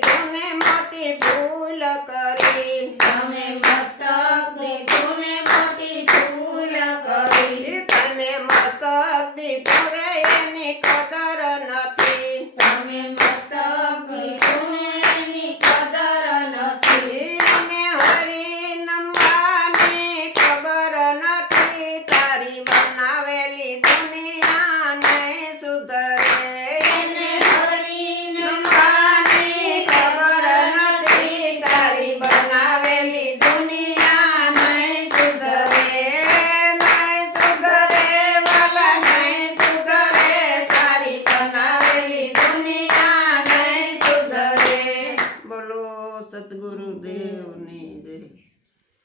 તુને મોટી ભૂલ